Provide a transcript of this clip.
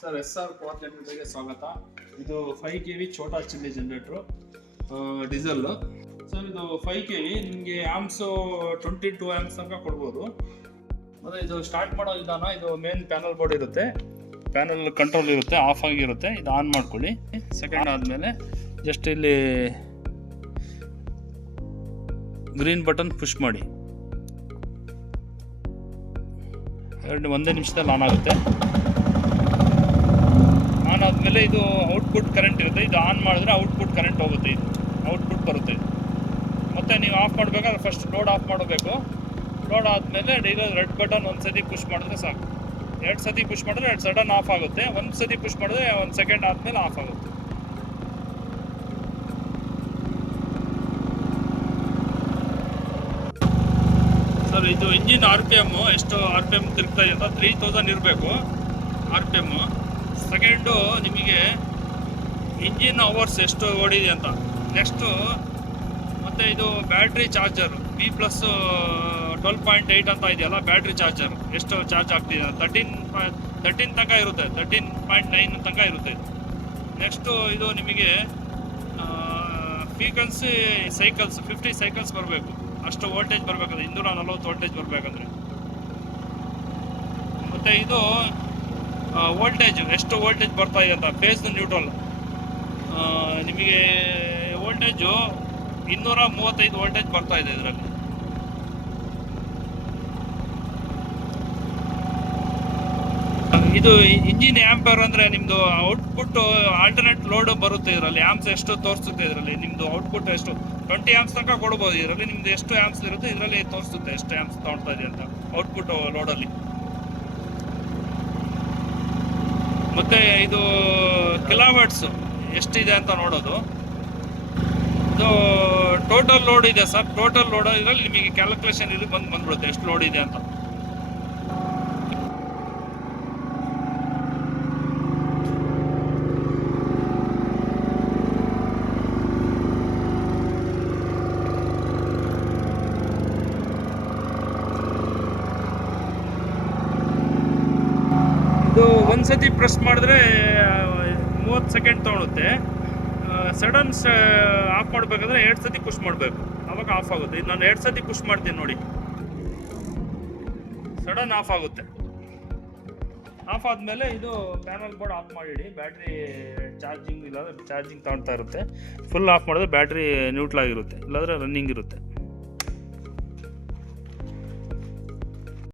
Sir SR power ಜನರೇಟರ್ಗೆ ಸ್ವಾಗತ. ಇದು 5 kV Chhota chilli generator diesel. Sir ಇದು 5 kV ನಿಮಗೆ ಆಮ್ಸು 22 ಆಮ್ಸ್ ತನಕ ಕೊಡ್ಬೋದು. ಮತ್ತು ಇದು ಸ್ಟಾರ್ಟ್ ಮಾಡೋ ವಿಧಾನ, ಇದು ಮೇನ್ ಪ್ಯಾನಲ್ ಬೋರ್ಡ್ ಇರುತ್ತೆ, ಪ್ಯಾನಲ್ ಕಂಟ್ರೋಲ್ ಇರುತ್ತೆ, ಆಫ್ ಆಗಿರುತ್ತೆ. ಇದು ಆನ್ ಮಾಡ್ಕೊಳ್ಳಿ. ಸೆಕೆಂಡ್ ಆದಮೇಲೆ ಜಸ್ಟ್ ಇಲ್ಲಿ ಗ್ರೀನ್ ಬಟನ್ ಪುಷ್ ಮಾಡಿ, ಒಂದೇ ನಿಮಿಷದಲ್ಲಿ ಆನ್ ಆಗುತ್ತೆ. ಆನ್ ಆದಮೇಲೆ ಇದು ಔಟ್ಪುಟ್ ಕರೆಂಟ್ ಇರುತ್ತೆ, ಇದು ಆನ್ ಮಾಡಿದ್ರೆ ಔಟ್ಪುಟ್ ಕರೆಂಟ್ ಹೋಗುತ್ತೆ, ಇದು ಔಟ್ಪುಟ್ ಬರುತ್ತೆ. ಮತ್ತು ನೀವು ಆಫ್ ಮಾಡಬೇಕಾದ್ರೆ ಫಸ್ಟ್ ಲೋಡ್ ಆಫ್ ಮಾಡಬೇಕು. ಲೋಡ್ ಆದಮೇಲೆ ಡೈಲಿ ರೆಡ್ ಬಟನ್ ಒಂದು ಸತಿ ಪುಷ್ ಮಾಡಿದ್ರೆ ಸಾಕು. 2 ಸತಿ ಪುಷ್ ಮಾಡಿದ್ರೆ ಸಡನ್ ಆಫ್ ಆಗುತ್ತೆ, 1 ಸತಿ ಪುಷ್ ಮಾಡಿದ್ರೆ 1 ಸೆಕೆಂಡ್ ಆದಮೇಲೆ ಆಫ್ ಆಗುತ್ತೆ. ಸರ್ ಇದು ಇಂಜಿನ್ RPM ಎಷ್ಟು RPM ತಿರುಗ್ತಾ ಇದೆ ಅಂತ 3000 ಇರಬೇಕು RPM. ಸೆಕೆಂಡು ನಿಮಗೆ ಇಂಜಿನ್ ಅವರ್ಸ್ ಎಷ್ಟು ಓಡಿದೆ ಅಂತ. ನೆಕ್ಸ್ಟು ಮತ್ತು ಇದು ಬ್ಯಾಟ್ರಿ ಚಾರ್ಜರು B+ 12.8 ಅಂತ ಇದೆಯಲ್ಲ, ಬ್ಯಾಟ್ರಿ ಚಾರ್ಜರ್ ಎಷ್ಟು ಚಾರ್ಜ್ ಆಗ್ತಿದೆ 13 ತನಕ ಇರುತ್ತೆ, 13.9 ತನಕ ಇರುತ್ತೆ ಇದು. ನೆಕ್ಸ್ಟು ಇದು ನಿಮಗೆ ಫ್ರೀಕ್ವೆನ್ಸಿ ಸೈಕಲ್ಸ್ 50 ಸೈಕಲ್ಸ್ ಬರಬೇಕು, ಅಷ್ಟು ವೋಲ್ಟೇಜ್ ಬರಬೇಕಂದ್ರೆ 240 ವೋಲ್ಟೇಜ್ ಬರಬೇಕಂದ್ರೆ. ಮತ್ತು ಇದು ವೋಲ್ಟೇಜ್ ಎಷ್ಟು ವೋಲ್ಟೇಜ್ ಬರ್ತಾ ಇದೆ ಅಂತ, ಫೇಸ್ ನ್ಯೂಟ್ರಲ್. ನಿಮಗೆ ವೋಲ್ಟೇಜು 235 ವೋಲ್ಟೇಜ್ ಬರ್ತಾ ಇದೆ ಇದರಲ್ಲಿ. ಇದು ಇಂಜಿನ್ ಆಂಪರ್ ಅಂದರೆ ನಿಮ್ಮದು ಔಟ್ಪುಟ್ ಆಲ್ಟರ್ನೇಟ್ ಲೋಡ್ ಬರುತ್ತೆ ಇದರಲ್ಲಿ. ಆ್ಯಮ್ಸ್ ಎಷ್ಟು ತೋರಿಸುತ್ತೆ ಇದರಲ್ಲಿ, ನಿಮ್ಮದು ಔಟ್ಪುಟ್ ಎಷ್ಟು 20 ಆ್ಯಮ್ಸ್ ತನಕ ಕೊಡ್ಬೋದು ಇದರಲ್ಲಿ. ನಿಮ್ಮದು ಎಷ್ಟು ಆ್ಯಮ್ಸ್ ಇರುತ್ತೆ ಇದರಲ್ಲಿ ತೋರಿಸುತ್ತೆ, ಎಷ್ಟು ಆ್ಯಮ್ಸ್ ತೊಗೊಳ್ತಾ ಇದೆ ಅಂತ ಔಟ್ಪುಟ್ ಲೋಡಲ್ಲಿ. ಮತ್ತು ಇದು ಕಿಲೋವ್ಯಾಟ್ಸು ಎಷ್ಟಿದೆ ಅಂತ ನೋಡೋದು. ಇದು ಟೋಟಲ್ ಲೋಡ್ ಇದೆ ಸರ್, ಟೋಟಲ್ ಲೋಡ್ ಇದರಲ್ಲಿ ನಿಮಗೆ ಕ್ಯಾಲ್ಕುಲೇಷನ್ ಇಲ್ಲಿ ಬಂದ್ಬಿಡುತ್ತೆ ಎಷ್ಟು ಲೋಡ್ ಇದೆ ಅಂತ. ಇದು 1 ಸತಿ ಪ್ರೆಸ್ ಮಾಡಿದ್ರೆ 30 ಸೆಕೆಂಡ್ ತೊಗೊಳುತ್ತೆ. ಸಡನ್ ಆಫ್ ಮಾಡಬೇಕಾದ್ರೆ 2 ಸತಿ ಪುಷ್ ಮಾಡಬೇಕು, ಆವಾಗ ಆಫ್ ಆಗುತ್ತೆ. ಇದು ನಾನು 2 ಸತಿ ಪುಷ್ ಮಾಡ್ತೀನಿ ನೋಡಿ, ಸಡನ್ ಆಫ್ ಆಗುತ್ತೆ. ಆಫ್ ಆದಮೇಲೆ ಇದು ಪ್ಯಾನಲ್ ಬೋರ್ಡ್ ಆಫ್ ಮಾಡಿಡಿ. ಬ್ಯಾಟ್ರಿ ಚಾರ್ಜಿಂಗ್ ಇಲ್ಲಾಂದರೆ ಚಾರ್ಜಿಂಗ್ ತಗೊಳ್ತಾ ಇರುತ್ತೆ. ಫುಲ್ ಆಫ್ ಮಾಡಿದ್ರೆ ಬ್ಯಾಟ್ರಿ ನ್ಯೂಟ್ಲ್ ಆಗಿರುತ್ತೆ, ಇಲ್ಲಾಂದರೆ ರನ್ನಿಂಗ್ ಇರುತ್ತೆ.